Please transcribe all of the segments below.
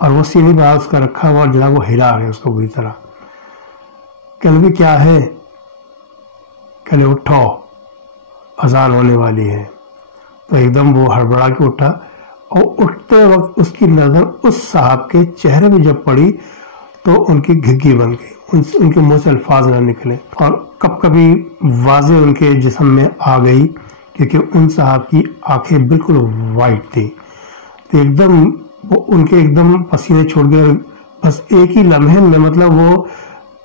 اور وہ سینے پہ اس کا رکھا ہوا اور جناب وہ ہلا رہے اس کو بری طرح. کہنے بھی کیا ہے؟ کہنے اٹھو اذان ہونے والی ہے. تو ایک دم وہ ہڑبڑا کے اٹھا اور اٹھتے وقت اس کی نظر اس صاحب کے چہرے پہ جب پڑی تو ان کی گھگی بن گئی, ان کے منہ سے الفاظ نہ نکلے اور کب کبھی واضح ان کے جسم میں آ گئی کیونکہ ان صاحب کی آنکھیں بالکل وائٹ تھی. تو ایک دم ان کے ایک دم پسینے چھوڑ گئے بس ایک ہی لمحے میں. مطلب وہ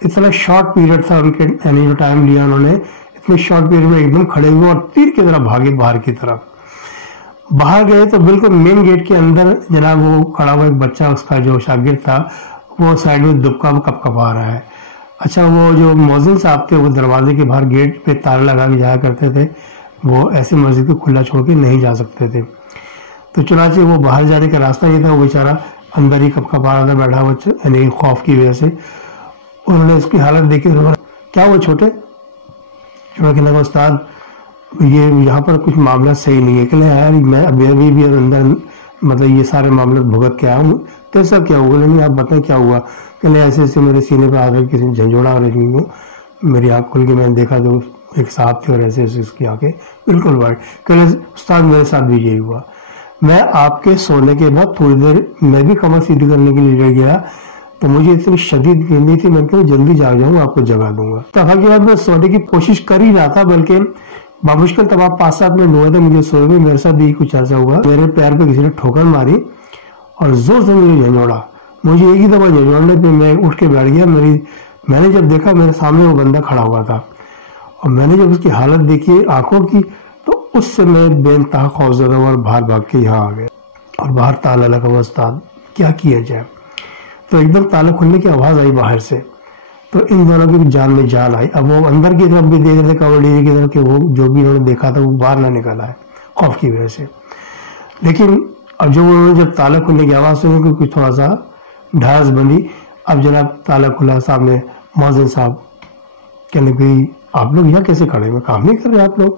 اتنا شارٹ پیریڈ تھا ان کے, یعنی جو ٹائم لیا انہوں نے, اتنے شارٹ پیریڈ میں ایک دم کھڑے ہوئے اور تیر کی طرح بھاگے باہر کی طرف. باہر گئے تو بالکل مین گیٹ کے اندر جناب وہ کھڑا ہوا ایک بچہ اس کا جو شاگرد تھا وہ سائڈ میں دبکا کپ کپا رہا ہے. اچھا وہ جو مؤذن صاحب تھے وہ دروازے کے باہر گیٹ پہ تالا لگا کے جایا کرتے تھے, وہ ایسے مسجد کو کھلا چھوڑ کے نہیں جا سکتے تھے. تو چنانچہ وہ باہر جانے کا راستہ یہ تھا, وہ بیچارہ اندر ہی کپ کپا رہا تھا بیٹھا ہوا, یعنی خوف کی وجہ سے. انہوں نے اس کی حالت دیکھی, کیا وہ چھوٹے کہنے لگا استاد یہ یہاں پر کچھ معاملہ صحیح نہیں ہے. کہ یار میں ابھی بھی اندر مطلب یہ سارے معاملات بھگت کے آیا ہوں, تو سب کیا ہوا؟ نہیں آپ بتائیں کیا ہوا؟ کہ ایسے ایسے میرے سینے پہ آ کر کسی نے جھنجھوڑا رہی ہوں, میری آنکھ کھل کے میں نے دیکھا تو ایک صاحب تھے اور ایسے ایسے اس کی آنکھیں بالکل وائٹ. کہ استاد میرے ساتھ بھی یہی ہوا, میں آپ کے سونے کے بعد تھوڑی دیر میں بھی کمر سیدھی کرنے کے لیے رہ گیا تو مجھے اتنی شدید نیند تھی, میں کہ جلدی جاگ جاؤں گا, آپ کو جگا دوں گا. دفعہ کے بعد میں سونے کی کوشش کر ہی رہا تھا, بلکہ بامشکل تب آپ 5-7 منٹ ہوئے تھے مجھے سوئے ہوئے. میرے ساتھ بھی کچھ ایسا ہوا, میرے پیر پہ کسی نے ٹھوکر ماری اور زور سے مجھے جھنجھوڑا. مجھے ایک ہی دفعہ جھنجھوڑنے پہ میں اٹھ کے بیٹھ گیا. میں نے جب دیکھا میرے سامنے وہ بندہ کھڑا ہوا تھا اور میں نے جب اس کی حالت دیکھی آنکھوں کی تو اس سے میں بے انتہا خوفزدہ ہوا اور باہر بھاگ کے یہاں آ گیا. اور باہر تالا لگا ہوا, استاد کیا کیا جائے؟ تو ایک دم تالا کھلنے کی آواز آئی باہر سے, تو ان دونوں کی جان میں جان آئی. اب وہ اندر کی طرف بھی دیکھ رہے تھے کورڈی کی طرف کہ وہ جو بھی انہوں نے دیکھا تھا وہ باہر نہ نکلا ہے خوف کی وجہ سے. لیکن اب جب تالا کھلنے کی آواز سنی کہ کچھ تھوڑا سا ڈھارس بنی. اب جناب تالا کھلا, سامنے مؤذن صاحب. کہنے کہ آپ لوگ یہاں کیسے کھڑے ہیں؟ کام نہیں کر رہے آپ لوگ؟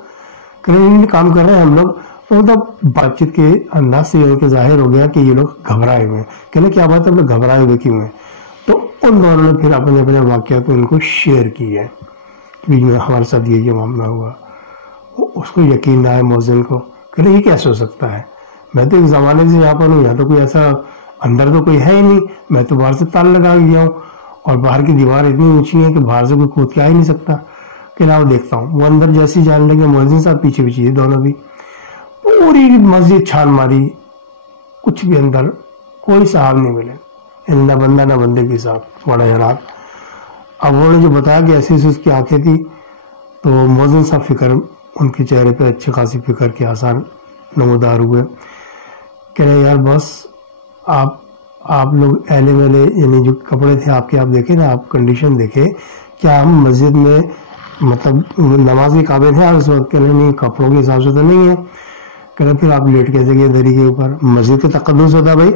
کہنے کام کر رہے ہیں ہم لوگ. تو مطلب بات چیت کے انداز سے یہ ظاہر ہو گیا کہ یہ لوگ گھبرائے ہوئے ہیں. کہنے کیا بات ہے ہم لوگ گھبرائے ہوئے کیوں ہیں؟ تو ان دونوں نے پھر اپنے اپنے واقعات ان کو شیئر کی ہے کہ ہمارے ساتھ یہ معاملہ ہوا. اس کو یقین نہ آئے مؤذن کو. کہنے یہ کیسے ہو سکتا ہے؟ میں تو ایک زمانے سے یہاں پر ہوں, یہاں تو کوئی ایسا اندر تو کوئی ہے ہی نہیں, میں تو باہر سے تالا لگا گیا ہوں اور باہر کی دیوار اتنی اونچی ہے کہ باہر سے کوئی کود کے آ ہی نہیں سکتا. کہ نہ وہ دیکھتا ہوں. وہ اندر جیسی جان لگے, مؤذن صاحب پیچھے پیچھے دونوں بھی پوری مسجد چھان ماری, کچھ بھی اندر کوئی صاحب نہیں ملے, نہ بندہ نہ بندے کے ساتھ. بڑا حیران. اب انہوں نے جو بتایا کہ ایسی ایسی اس کی آنکھیں تھی تو مؤذن صاحب فکر, ان کے چہرے پہ اچھی خاصی فکر کے آثار نمودار ہوئے. کہہ رہے یار بس آپ لوگ اہلے ویلے, یعنی جو کپڑے تھے آپ کے, آپ دیکھیں نا, آپ کنڈیشن دیکھیں, کیا ہم مسجد میں مطلب نماز کے قابل ہیں آپ اس وقت؟ کہہ رہے نہیں, کپڑوں کے حساب سے تو نہیں ہے. کہہ رہے پھر آپ لیٹ کیسے گئے دری کے اوپر؟ مسجد کا تقدس ہوتا بھائی,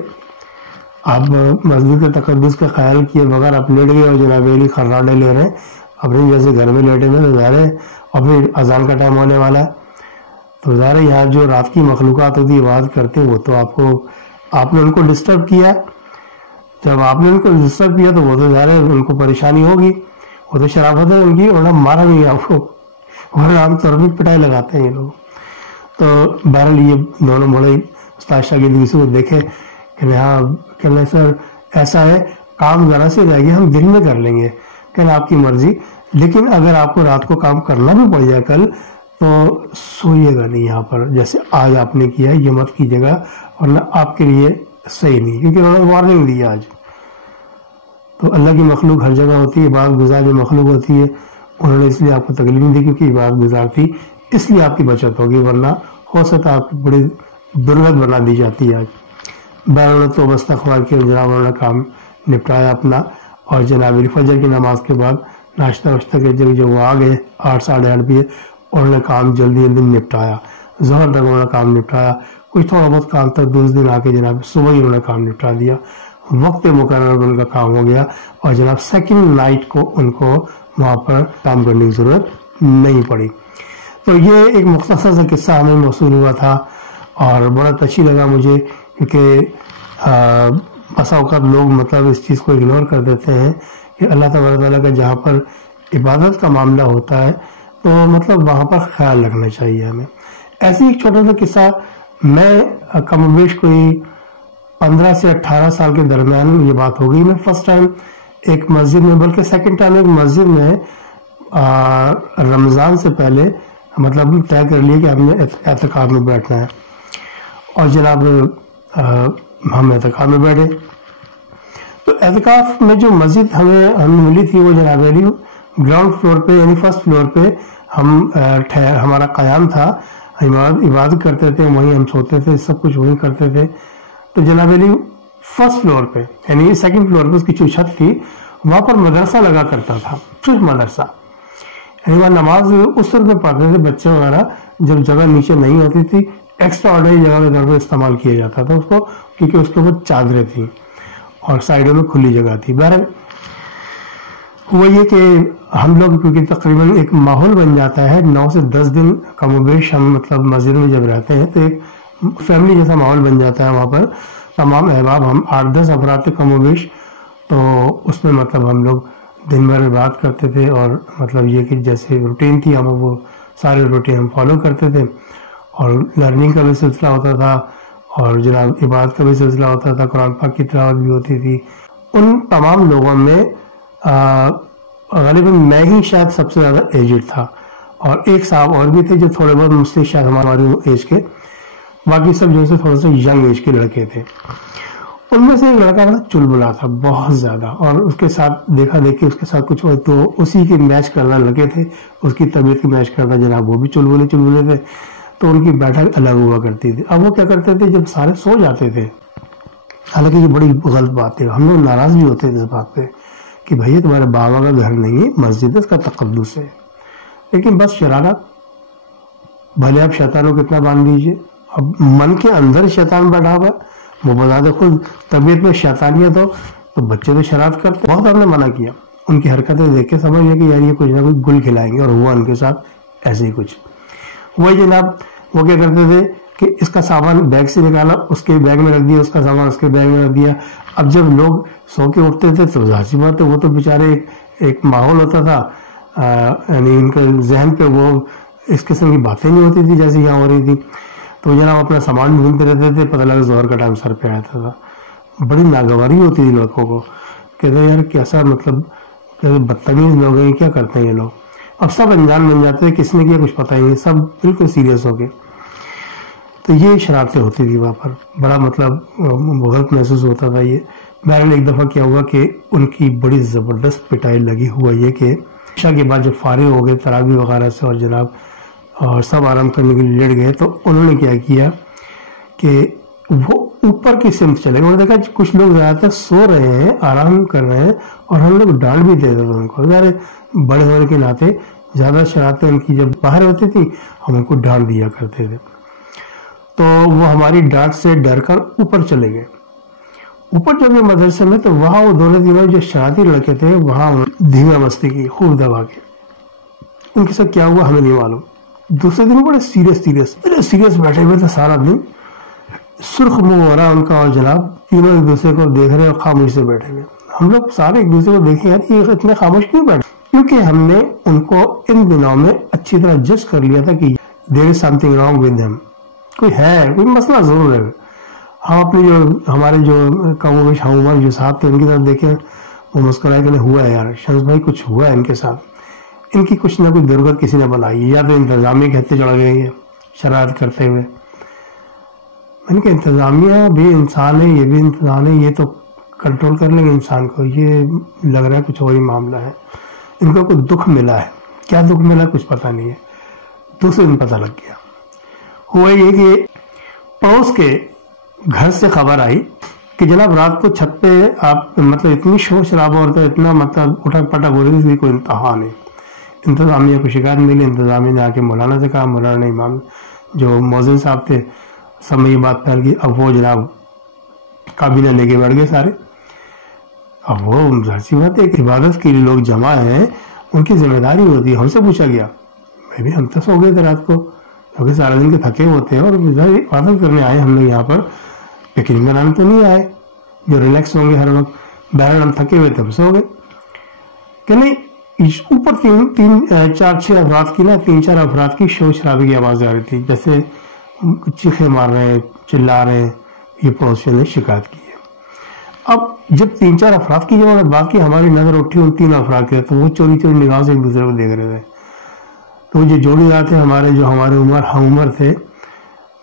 آپ مسجد کے تقدس کا خیال کیے بغیر آپ لیٹ گئے اور جناب علی خراٹے لے رہے ہیں اپنے جیسے گھر میں لیٹے ہوئے, ظاہر ہے. اور پھر اذان کا ٹائم ہونے والا ہے تو ظاہر ہے یہاں جو رات کی مخلوقات ہوتی ہے عبادت کرتے ہیں, وہ تو آپ نے ان کو ڈسٹرب کیا. جب آپ نے ان کو ڈسٹرب کیا تو وہ تو ظاہر ہے ان کو پریشانی ہوگی, وہ تو شرافت ہے ان کی, اور مارا نہیں آپ کو, اور عام طور پہ پٹائی لگاتے ہیں یہ لوگ. تو بہرحال یہ دونوں بڑے استاد شاگرد کسی کو دیکھے کہ ہاں, کہنا سر ایسا ہے کام ذرا سے رہ گیا, ہم دن میں کر لیں گے. کہنا آپ کی مرضی, لیکن اگر آپ کو رات کو کام کرنا بھی پڑ جائے کل تو سوئیے گا نہیں یہاں پر, جیسے آج آپ نے کیا ہے یہ مت کیجیے گا, ورنہ آپ کے لیے صحیح نہیں. کیونکہ انہوں نے وارننگ دی آج. تو اللہ کی مخلوق ہر جگہ ہوتی ہے, عبادت گزار جو مخلوق ہوتی ہے انہوں نے اس لیے آپ کو تکلیف نہیں دی کیونکہ عبادت گزار تھی, اس لیے آپ کی بچت ہوگی, ورنہ ہو سکتا آپ کی بڑی درگت بنا دی جاتی ہے آج. بہرحال تو استغفار کے جناب انہوں نے کام نپٹایا اپنا, اور جناب فجر کی نماز کے بعد ناشتہ واشتہ کے جب وہ آ گئے 8-8:30 بجے, انہوں نے کام جلدی نپٹایا. ظہر تک انہوں نے کام نپٹایا, کچھ تھوڑا بہت کام تھا دوسرے دن آ کے جناب صبح ہی انہوں نے کام نپٹا دیا. وقت مقرر پر ان کا کام ہو گیا, اور جناب سیکنڈ نائٹ کو ان کو وہاں پر کام کرنے کی ضرورت نہیں پڑی. تو یہ ایک مختصر سا قصہ ہمیں موصول ہوا تھا, اور بڑا اچھی لگا مجھے, کیونکہ بسا اوقات لوگ مطلب اس چیز کو اگنور کر دیتے ہیں کہ اللہ تبارک تعالیٰ کا جہاں پر عبادت کا معاملہ ہوتا ہے تو مطلب وہاں پر خیال رکھنا چاہیے ہمیں. ایسے ایک چھوٹا سا قصہ، میں کم و بیش کوئی 15 سے 18 سال کے درمیان یہ بات ہو گئی. میں فرسٹ ٹائم ایک مسجد میں، بلکہ سیکنڈ ٹائم ایک مسجد میں رمضان سے پہلے مطلب طے کر لیا کہ ہم نے اعتکاف میں بیٹھنا ہے. اور جناب ہم اعتکاف میں بیٹھے. تو اعتکاف میں جو مسجد ہمیں ملی تھی وہ جناب گراؤنڈ فلور پہ یعنی فرسٹ فلور پہ ہمارا قیام تھا. عبادت کرتے تھے، وہیں ہم سوتے تھے، سب کچھ وہیں کرتے تھے. تو جناب فرسٹ فلور پہ یعنی سیکنڈ فلور پہ اس کی جو چھت تھی وہاں پر مدرسہ لگا کرتا تھا، صرف مدرسہ. یعنی وہاں نماز اس وقت میں پڑھتے تھے بچے وغیرہ جب جگہ نیچے نہیں ہوتی تھی. ایکسٹرا آرڈنری جگہ کے طور پر استعمال کیا جاتا تھا اس کو، کیونکہ اس کے اوپر چادریں تھیں اور سائڈوں میں کھلی جگہ تھی. بہرحال وہ یہ کہ ہم لوگ کیونکہ تقریباً ایک ماحول بن جاتا ہے 9 سے 10 دن کم و بیش ہم مطلب مسجد میں جب رہتے ہیں تو ایک فیملی جیسا ماحول بن جاتا ہے. وہاں پر تمام احباب ہم 8-10 افراد تھے کم و بیش. تو اس میں مطلب ہم لوگ دن بھر بات کرتے تھے اور مطلب یہ کہ جیسے روٹین تھی ہم وہ سارے روٹین ہم فالو کرتے تھے. اور لرننگ کا بھی سلسلہ ہوتا تھا اور جناب عبادت کا بھی سلسلہ ہوتا تھا، قرآن پاک کی تلاوت بھی ہوتی تھی. ان تمام لوگوں میں غالباً میں ہی شاید سب سے زیادہ ایجڈ تھا، اور ایک صاحب اور بھی تھے جو تھوڑے بہت مجھ سے شاید ہماری ایج کے، باقی سب جو سے تھوڑے سے ینگ ایج کے لڑکے تھے. ان میں سے ایک لڑکا بڑا چلبلا تھا بہت زیادہ، اور اس کے ساتھ دیکھا دیکھی اس کے ساتھ کچھ ہو تو اسی کے میچ کرنا لگے تھے، اس کی طبیعت کے میچ کرتا جناب وہ بھی چلبلے تھے. تو ان کی بیٹھک الگ ہوا کرتی تھی. اب وہ کیا کرتے تھے جب سارے سو جاتے تھے، حالانکہ یہ بڑی غلط بات ہے، ہم لوگ ناراض بھی ہوتے تھے اس بات پہ کہ بھائی تمہارے بابا کا گھر نہیں ہے، مسجد ہے، اس کا تقدس ہے. لیکن بس شرارت، بھلے آپ شیطانوں کو کتنا باندھ دیجیے، اب من کے اندر شیطان بیٹھا ہوا، وہ بتا دے خود طبیعت میں شیطانیت ہو تو بچے تو شرارت کرتے. بہت ہم نے منع کیا، ان کی حرکتیں دیکھ کے سمجھ لیا کہ یار یہ کچھ نہ کچھ گل کھلائیں گے، اور ہوا ان کے ساتھ ایسے ہی کچھ. وہی جناب وہ کیا کرتے تھے کہ اس کا سامان بیگ سے نکالا، اس کے بیگ میں رکھ دیا، اس کا سامان اس کے بیگ میں رکھ دیا. اب جب لوگ سو کے اٹھتے تھے تو ظاہر سی بات ہے وہ تو بےچارے ایک ماحول ہوتا تھا، یعنی ان کے ذہن پہ وہ اس قسم کی باتیں نہیں ہوتی تھی جیسے یہاں ہو رہی تھی. تو جناب اپنا سامان ڈھونڈتے رہتے تھے، پتہ لگا ظہر کا ٹائم سر پہ آتا تھا. بڑی ناگواری ہوتی تھی لڑکوں کو، کہتے یار کیسا مطلب بدتمیز لوگ ہیں، کیا کرتے ہیں یہ لوگ. اب سب انجان بن جاتے ہیں، کس نے کیا کچھ پتہ ہی نہیں، سب بالکل سیریس ہو گئے. تو یہ شرارتیں ہوتی تھی وہاں پر، بڑا مطلب غلط محسوس ہوتا تھا یہ. بہرحال ایک دفعہ کیا ہوا کہ ان کی بڑی زبردست پٹائی لگی. ہوا یہ کہ عشاء کے بعد جب فارغ ہو گئے تراویح وغیرہ سے اور جناب اور سب آرام کرنے کے لیے لیٹ گئے، تو انہوں نے کیا کیا کہ وہ اوپر کی سمت چلے گئے. انہوں نے دیکھا کچھ لوگ زیادہ تر سو رہے ہیں، آرام کر رہے ہیں، اور ہم لوگ ڈانٹ بھی دیتے تھے ان کو. بڑے ہونے کے ناطے زیادہ شرارتیں ان کی جب باہر ہوتی تھی ہم ان کو ڈانٹ دیا کرتے تھے. تو وہ ہماری ڈانٹ سے ڈر کر اوپر چلے گئے. اوپر جب گئے مدرسے میں تو وہاں وہ دونوں دنوں جو شرارتی لڑکے تھے وہاں دھیما مستی کی خوب دبا کے. ان کے ساتھ کیا ہوا ہمیں نہیں معلوم. دوسرے دن بڑے سیریس بیٹھے ہوئے تھے سارا دن، سرخ منہ ہو رہا ان کا، اور جناب تینوں ایک دوسرے کو دیکھ رہے اور خاموشی سے بیٹھے ہوئے. ہم لوگ سارے ایک دوسرے کو دیکھے یار یہ اتنے خاموش کیوں بیٹھے، کیونکہ ہم نے ان کو ان دنوں میں اچھی طرح جج کر لیا تھا کہ there is something wrong with them، کوئی ہے، کوئی مسئلہ ضرور ہے. ہم اپنے جو ہمارے جو عمر جو صاحب تھے ان کی طرف دیکھیں، وہ مسکرائے کہ ہوا ہے یار شمس بھائی کچھ ہوا ہے ان کے ساتھ، ان کی کچھ نہ کچھ ضرورت کسی نے بنائی ہے، یا تو انتظامیہ کے ہتھے چڑھ گئے ہیں شرارت کرتے ہوئے. میں نے کہا انتظامیہ بھی انسان ہے، یہ بھی انسان ہے، یہ تو کنٹرول کر لیں گے انسان کو، یہ لگ رہا ہے کچھ اور ہی معاملہ ہے. ان کو کوئی دکھ ملا ہے، کیا دکھ ملا کچھ پتہ نہیں ہے. دوسرے دن پتہ لگ گیا. ہوا یہ کہ پڑوس کے گھر سے خبر آئی کہ جناب رات کو چھت پہ آپ مطلب اتنی شور شرابہ ہوتا ہے، اتنا مطلب اٹھک پٹک ہو رہی تھی، کوئی انتہا نہیں. انتظامیہ کو شکایت ملی، انتظامیہ نے آ کے مولانا سے کہا، مولانا نے امام جو مؤذن صاحب تھے سب میں یہ بات پھیل گئی. اب وہ جناب کابینہ لے کے بیٹھ گئے سارے. اب وہ ظاہر سی بات ہے کہ عبادت کے لیے لوگ جمع ہیں، ان کی ذمہ داری ہوتی ہے. ہم سے پوچھا گیا، میں بھی ہم تو سو گئے تھے رات کو کیونکہ سارے دن کے تھکے ہوتے ہیں، اور عبادت کرنے آئے ہم لوگ یہاں پر، پکنک بنانے تو نہیں آئے. جو ریلیکس ہوں گے ہر وقت، بہرحال ہم تھکے ہوئے تھے سو گئے کہ نہیں. اوپر 4-6 افراد کی نا 3-4 افراد کی شور شرابے کی آواز آ رہی تھی، جیسے چیخے مار رہے ہیں، چلا رہے ہیں. یہ پڑوسیوں نے شکایت کی ہے. اب جب 3-4 افراد کی جب بات کی، ہماری نظر اٹھی ان 3 افراد کی، تو وہ چوری نگاہ سے ایک دوسرے کو دیکھ رہے تھے. تو جو جوڑی دار تھے ہمارے، جو ہمارے ہم عمر تھے،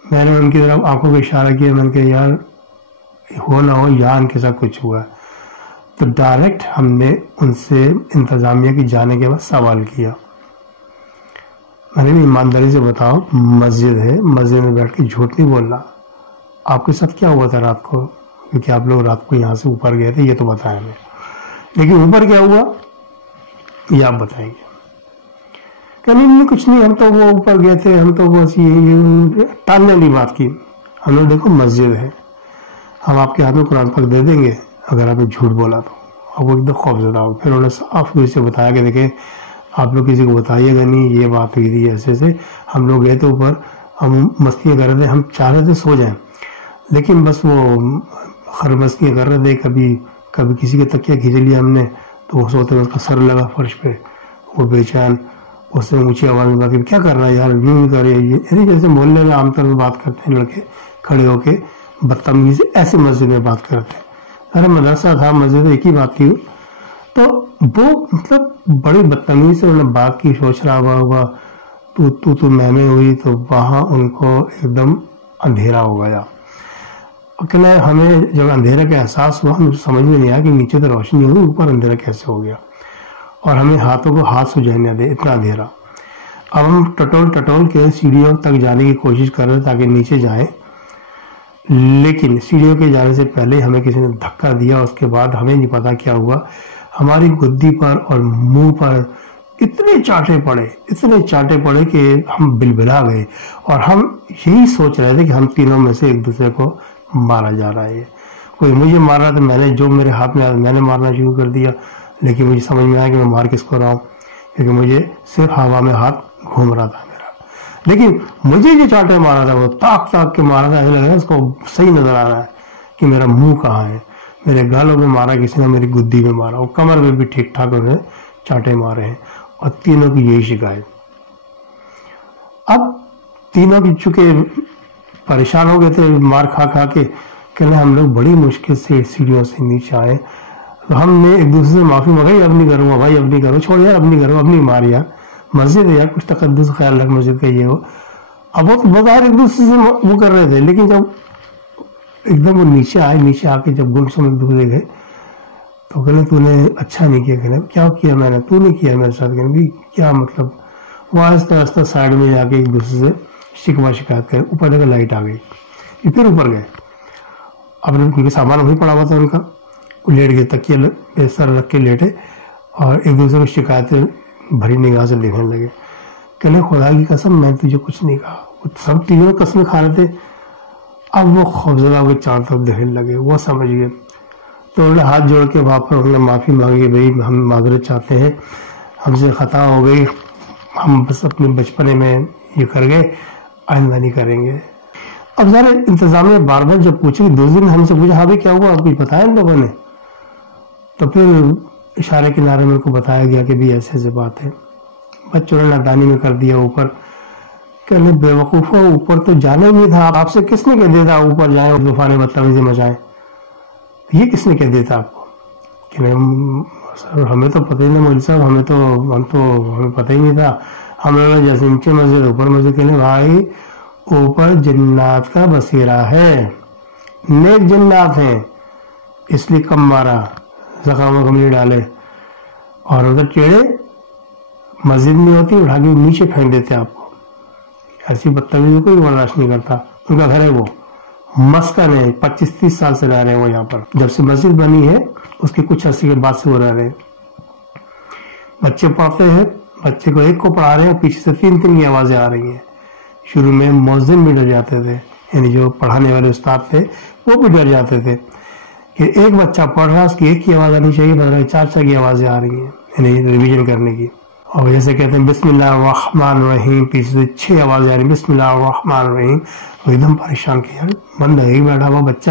میں نے ان کی طرف آنکھوں کو اشارہ کیا. میں نے کہا یار ہو نہ ہو یہاں ان کے ساتھ کچھ ہوا. تو ڈائریکٹ ہم نے ان سے انتظامیہ کی جانے کے بعد سوال کیا. میں نے بھی ایمانداری سے بتاؤ، مسجد ہے، مسجد میں بیٹھ کے جھوٹ نہیں بولنا. آپ کے ساتھ کیا ہوا تھا رات کو؟ کیونکہ آپ لوگ رات کو یہاں سے اوپر گئے تھے، یہ تو بتائیں ہمیں، لیکن اوپر کیا ہوا یہ آپ بتائیں گے. کہ نہیں کچھ نہیں، ہم تو وہ اوپر گئے تھے، ہم تو بس یہ ٹالنے والی بات کی. ہم نے دیکھو مسجد ہے، ہم آپ کے ہاتھ میں قرآن پاک دے دیں گے اگر آپ نے جھوٹ بولا تو. اور وہ ایک دم خوف زدہ ہو. پھر انہوں نے صاف سے بتایا کہ دیکھیں آپ لوگ کسی کو بتائیے گا نہیں، یہ بات ہوئی تھی ایسے سے. ہم لوگ گئے تھے اوپر، ہم مستیاں کر رہے تھے، ہم چاہ رہے تھے سو جائیں، لیکن بس وہ خرمستیاں کر رہے تھے. کبھی کسی کے تکیہ کھینچ لیا ہم نے تو وہ سوتے اس کا سر لگا فرش پہ، وہ بے چین. اس سے اونچی آواز میں بات کی کیا کر رہا ہے یار، یوں ہی کر رہی ہے. یعنی جیسے محلے میں عام طور پہ بات کرتے ہیں لڑکے کھڑے ہو کے بدتمیزی سے، ایسے مسجد میں بات کرتے ہیں. ارے مدرسہ تھا، مسجد ایک ہی بات تھی. تو وہ مطلب بڑی بدتمیزی سے انہوں نے بات کی، شور شرابہ ہوا، تو میں ہوئی. تو وہاں ان کو ایک دم اندھیرا ہو گیا. ہمیں جب اندھیرے کا احساس ہوا، ہمیں سمجھ میں نہیں آیا کہ نیچے تو روشنی ہوئی، اوپر اندھیرا کیسے ہو گیا. اور ہمیں ہاتھوں کو ہاتھ سجھنے دے، اتنا اندھیرا. اب ہم ٹٹول کے سیڑھیوں تک جانے کی کوشش کر رہے تاکہ نیچے جائیں، لیکن سیڑھیوں کے جانے سے پہلے ہمیں کسی نے دھکا دیا. اس کے بعد ہمیں نہیں پتا کیا ہوا، ہماری گدی پر اور منہ پر اتنے چاٹے پڑے کہ ہم بلبلا گئے. اور ہم یہی سوچ رہے تھے کہ ہم تینوں میں سے ایک دوسرے کو مارا جا رہا ہے. کوئی مجھے مار رہا تھا، میں نے جو میرے ہاتھ میں آیا میں نے مارنا شروع کر دیا. لیکن مجھے سمجھ میں آیا کہ میں مار کس کو رہا ہوں، کیونکہ مجھے صرف ہوا میں ہاتھ گھوم رہا تھا میرا. لیکن مجھے جو چاٹے مارا تھا وہ تاک کے مارا تھا. ایسا لگ رہا ہے اس کو صحیح نظر آ رہا ہے کہ میرا منہ کہاں ہے. میرے گالوں میں مارا کسی نے، میری گدی میں مارا، اور کمر میں بھی ٹھیک ٹھاک انہیں چاٹے مارے ہیں. اور تینوں کی یہی شکایت. اب تینوں کی چونکہ پریشان ہو گئے تھے مار کھا کے، کہنے ہم لوگ بڑی مشکل سے سیڑھیوں سے نیچے آئے. تو ہم نے ایک دوسرے سے معافی مانگی، اب نہیں کروں گا بھائی، اب نہیں کرو، چھوڑ یار، اب نہیں کرو، اب نہیں مار یار، مسجد ہے یار، کچھ تقدس خیال رکھ مسجد کا یہ ہو. اب وہ تو بظاہر ایک دوسرے سے وہ کر رہے تھے، لیکن جب ایک دم وہ نیچے آ کے جب گم سم ایک دوسرے گئے تو کہنے تو نے اچھا نہیں کیا. کہنے کیا کیا میں نے؟ تو نہیں کیا میرے ساتھ. کہنے بھی کیا مطلب؟ وہ آہستہ سائڈ میں جا کے ایک دوسرے سے شکایت کرے. اوپر دیکھا لائٹ آ گئی، یہ پھر اوپر گئے. اب ان کے سامان وہی پڑا ہوا تھا ان کا، لیٹ گئے، تکیے سر رکھ کے لیٹے اور ایک دوسرے کو شکایتیں بھری نگاہ سے دیکھنے لگے. کہنے خدا کی قسم میں تجھے کچھ نہیں کہا. سب تینوں قسمیں کھا رہے تھے. اب وہ خوفزدہ ہو کے چار طرف دیکھنے لگے، وہ سمجھ گئے. تو انہوں نے ہاتھ جوڑ کے وہاں پر انہوں نے معافی مانگی، بھائی ہم معذرت چاہتے ہیں، ہم سے خطا ہو گئی، ہم بس اپنے بچپنے میں یہ کر گئے، آئندہ نہیں کریں گے. اب ذرا انتظامیہ بار بار جب پوچھے، دوسرے دن ہم سے پوچھا ہاں بھائی کیا ہوا، آپ بتایا ان لوگوں نے؟ تو پھر اشارے کنارے میں ان کو بتایا گیا کہ بھی ایسے ایسے بات ہے. بچوں نے نادانی میں کر دیا اوپر. کہنے بے وقوفوں، اوپر تو جانا ہی نہیں تھا، آپ سے کس نے کہہ دیا تھا اوپر جائیں اور طوفان بدتمیزی مچائیں؟ یہ کس نے کہہ دیا تھا آپ کو؟ کہ سر ہمیں تو پتہ ہی نہیں مول صاحب، ہمیں پتہ ہی نہیں تھا. ہم لوگ جیسے نیچے مسجد اوپر مسجد. کہنے بھائی اوپر جنات کا بسیرا ہے، نیک جنات ہیں، اس لیے کم مارا، زخم وخم نہیں ڈالے. اور ادھر چیڑے مسجد نہیں ہوتی، اٹھا کے نیچے پھینک دیتے آپ کو. ایسی بدتمیزی کوئی برداشت نہیں کرتا. ان کا گھر ہے، وہ مسکن ہے، 25-30 سال سے رہ رہے ہیں وہ یہاں پر. جب سے مسجد بنی ہے اس کے کچھ عرصے کے بعد سے وہ رہ رہے ہیں. بچے پڑھتے ہیں، بچے کو ایک کو پڑھا رہے ہیں، پیچھے سے 3 کی آوازیں آ رہی ہیں. شروع میں مؤذن بھی ڈر جاتے تھے، یعنی جو پڑھانے والے استاد تھے وہ بھی ڈر جاتے تھے کہ ایک بچہ پڑھ رہا، اس کی ایک کی آواز آنی چاہیے، بدلے 4 کی آوازیں آ رہی ہیں، یعنی ریویژن کرنے کی. اور جیسے کہتے ہیں بسم اللہ الرحمن الرحیم، پیچھے سے 6 آوازیں آ رہی ہیں، بسم اللہ الرحمن الرحیم. وہ ایک دم پریشان کیا، یار بندہ ایک بیٹھا ہوا بچہ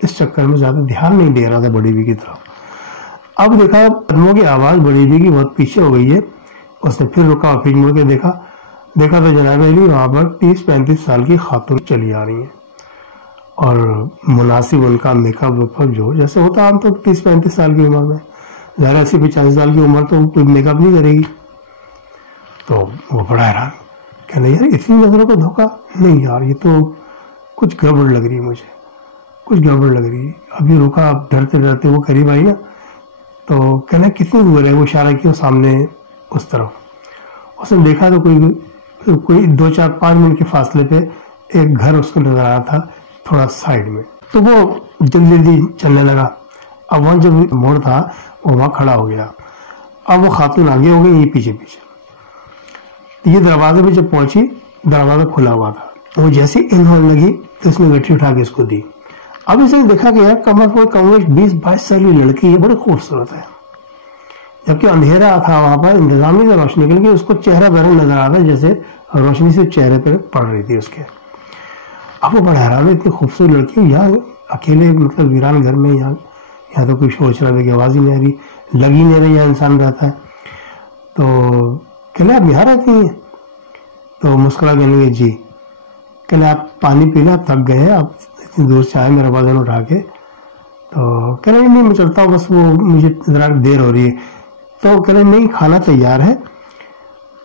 اس چکر میں زیادہ دھیان نہیں دے رہا تھا بڑی بیوی کی طرف. اب دیکھا قدموں کی آواز بڑی بیوی کی بہت پیچھے ہو گئی ہے. اس نے پھر رکا اور پھر مڑ کے دیکھا تو جناب علی وہاں پر 30-35 سال کی خاتون چلی آ رہی ہیں اور مناسب ان کا میک اپ جو جیسے ہوتا عام تو 30-35 سال کی عمر میں ظاہر 80-85 سال کی عمر تو کوئی میک اپ نہیں کرے گی. تو وہ بڑا حیران کہنا یار اتنی نظروں کا دھوکہ نہیں یار یہ تو کچھ گڑبڑ لگ رہی ہے مجھے کچھ گڑبڑ لگ رہی ہے. ابھی رکا اب ڈرتے ڈرتے وہ قریب آئی نا تو کہنا کتنی دور ہے وہ اشارہ کیا سامنے اس طرف. اس نے دیکھا تو کوئی 2-4-5 منٹ کے فاصلے پہ ایک گھر اس کو نظر آ رہا تھا تھوڑا سائڈ میں. تو وہ جلدی جلدی چلنے لگا. اب وہاں جو موڑ تھا وہ وہاں کھڑا ہو گیا. اب وہ خاتون آگے ہو گئی یہ پیچھے پیچھے. یہ دروازے پہ جب پہنچی دروازہ کھلا ہوا تھا. وہ جیسے ان ہونے لگی تو اس نے گٹھی اٹھا کے اس کو دی. اب اسے دیکھا کہ یار کم از کم 20-22 سال کی لڑکی ہے بڑی خوبصورت ہے جبکہ اندھیرا تھا وہاں پر انتظام نہیں تھا روشنی کے لیے. اس کو چہرہ بہرحال نظر آ رہا ہے جیسے روشنی سے چہرے پہ پڑ رہی تھی اس کے. اب وہ بڑا حیران ہے اتنی خوبصورت لڑکی یہاں اکیلے مطلب ویران گھر میں یہاں تو کوئی شور شرابے کی آواز ہی نہیں آ رہی لگ ہی نہیں رہی یہاں انسان رہتا ہے. تو کہلے آپ یہاں رہتی ہیں؟ تو مسکرا کہنے لگے جی. کہلے آپ پانی پینا تھک گئے آپ اتنی دور سے آئے میرا وزن اٹھا کے. تو کہہ رہے نہیں میں چلتا ہوں بس وہ مجھے ذرا دیر ہو رہی ہے. تو کہہ رہے نہیں کھانا تیار ہے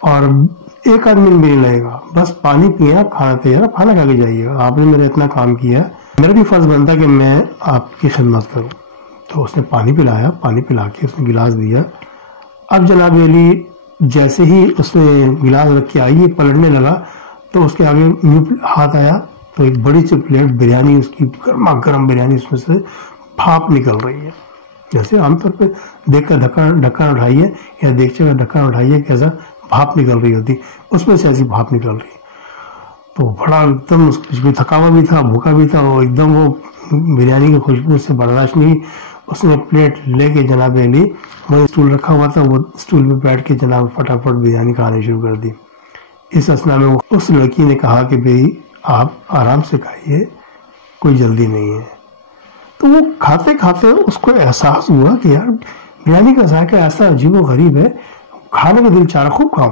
اور 1 آدھ منٹ بھی نہیں لگے گا بس پانی پیے کھانا تیار ہے کھانا کھا کے جائیے گا. آپ نے میرا اتنا کام کیا میرا بھی فرض بنتا کہ میں آپ کی خدمت کروں. تو اس نے پانی پلایا پانی پلا کے اس نے گلاس دیا. اب جناب علی جیسے ہی اس نے گلاس رکھ کے آئی پلٹنے لگا تو اس کے آگے ہاتھ آیا تو ایک بڑی سی پلیٹ بریانی اس کی گرما گرم بریانی اس میں سے بھاپ نکل رہی ہے. جیسے عام طور پہ دیکھ کر ڈھکن اٹھائیے یا دیکھتے کا ڈھکن اٹھائیے کیسا بھاپ نکل رہی ہوتی اس میں سے ایسی بھاپ نکل رہی. تو بڑا ایک دم اس کو تھکاوا بھی تھا بھوکا بھی تھا وہ ایک دم وہ بریانی کی خوشبو سے برداشت نہیں. اس نے پلیٹ لے کے جناب علی وہاں اسٹول رکھا ہوا تھا وہ اسٹول پہ بیٹھ کے جناب فٹافٹ بریانی کھانے شروع کر دی. اس اسنا میں اس لڑکی نے کہا کہ بھئی آپ آرام سے کھائیے کوئی جلدی نہیں ہے. تو وہ کھاتے کھاتے اس کو احساس ہوا کہ یار بریانی کا ذائقہ ایسا عجیب و غریب ہے کھانے کا دل چاہ رہا خوب کھاؤں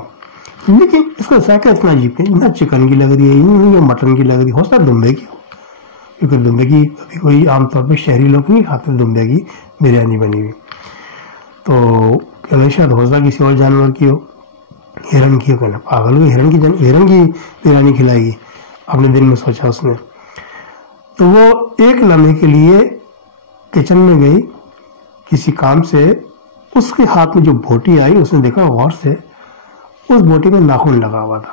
لیکن اس کا ذائقہ اتنا عجیب ہے نہ چکن کی لگ رہی ہے نہ مٹن کی لگ رہی ہے. ہو سکتا ہے دمبے کی ہو کیونکہ دمبے کی ابھی کوئی عام طور پہ شہری لوگ نہیں کھاتے دمبے کی بریانی بنی ہوئی. تو کہنا شاید ہو سکتا کسی اور جانور کی ہو ہرن کی ہو. کہنا پاگل ہوئی ہرن کی بریانی کھلائے گی اپنے دل میں سوچا اس نے. تو وہ ایک لمحے کے لیے کچن میں گئی کسی کام سے. اس کے ہاتھ میں جو بوٹی آئی اس نے دیکھا غور سے اس بوٹی میں ناخن لگا ہوا تھا.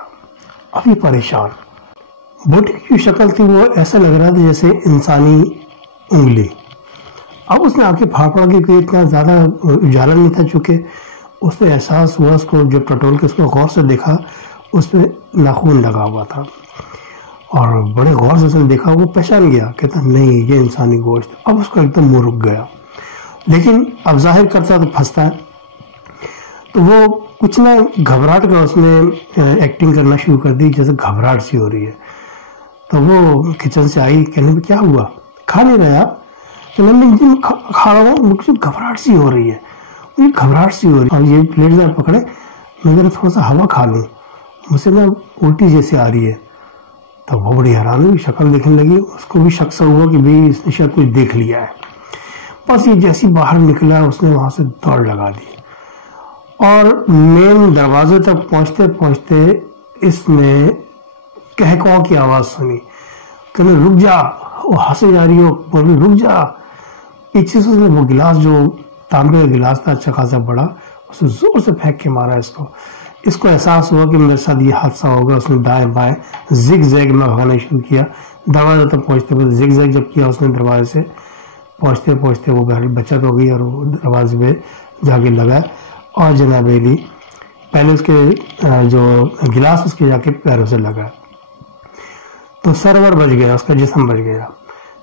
ابھی پریشان بوٹی کی جو شکل تھی وہ ایسا لگ رہا تھا جیسے انسانی انگلی. اب اس نے آنکھیں پھاڑ پڑ کے اتنا زیادہ اجالا نہیں تھا چونکہ اس نے احساس ہوا اس کو جب ٹٹول کے اس کو غور سے دیکھا اس میں ناخن لگا ہوا تھا اور بڑے غور سے اس نے دیکھا وہ پہچان گیا کہتا نہیں یہ انسانی گوشت. اب اس کا ایک دم منہ رک گیا لیکن اب ظاہر کرتا تو پھنستا ہے. تو وہ کچھ نہ گھبراہٹ کا اس نے ایکٹنگ کرنا شروع کر دی جیسے گھبراہٹ سی ہو رہی ہے. تو وہ کچن سے آئی کہنے میں کیا ہوا کھا نہیں رہے آپ؟ میں کھا رہا ہوں مجھے گھبراہٹ سی ہو رہی ہے مجھے گھبراہٹ سی ہو رہی ہے اور یہ پلیٹ ذرا پکڑے میں ذرا تھوڑا سا ہوا کھا لوں مجھ سے نا الٹی جیسے آ رہی ہے. تو وہ بڑی حیران ہوئی شکل دیکھنے لگی. اس کو بھی شک سا ہوا کہ بھئی اس نے شاید کچھ دیکھ لیا ہے. بس یہ جیسی باہر نکلا اس نے وہاں سے دوڑ لگا دی اور مین دروازے تک پہنچتے پہنچتے اس نے کہکاؤ کی آواز سنی. کہنے رک جا. وہ ہنسے جا رہی ہو بول رہی رک جا. پیچھے سے وہ گلاس جو تانبے کا گلاس تھا اچھا خاصا بڑا اسے زور سے پھینک کے مارا. اس کو احساس ہوا کہ میرے ساتھ یہ حادثہ ہوگا. اس نے دائیں بائیں زگ زیگ میں بھاگنا شروع کیا. دروازے تک پہنچتے پہنچتے زگ زیگ جب کیا اس نے دروازے سے پہنچتے پہنچتے وہ بچت ہو گئی اور وہ دروازے پہ جا کے لگا اور جناب علی پہلے اس کے جو گلاس اس کے جا کے پیروں سے لگا تو سرور بچ گیا اس کا جسم بچ گیا.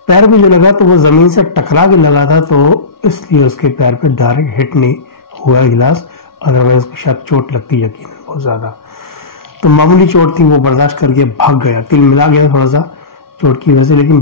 پیر پہ جو لگا تو وہ زمین سے ٹکرا کے لگا تھا تو اس لیے اس کے پیر پہ ڈائریکٹ ہٹ نہیں ہوا ہے گلاس. ادروائز اس کو شاید چوٹ لگتی یقیناً بہت زیادہ. تو معمولی چوٹ تھی وہ برداشت کر کے بھاگ گیا. تل ملا گیا تھوڑا سا چوٹ کی وجہ سے لیکن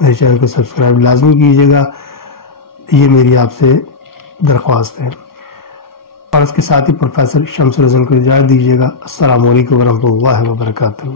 میرے چینل کو سبسکرائب لازمی کیجیے گا، یہ میری آپ سے درخواست ہے۔ اور اس کے ساتھ ہی پروفیسر شمس الحسن کو اجازت دیجیے گا۔ السلام علیکم ورحمۃ اللہ وبرکاتہ۔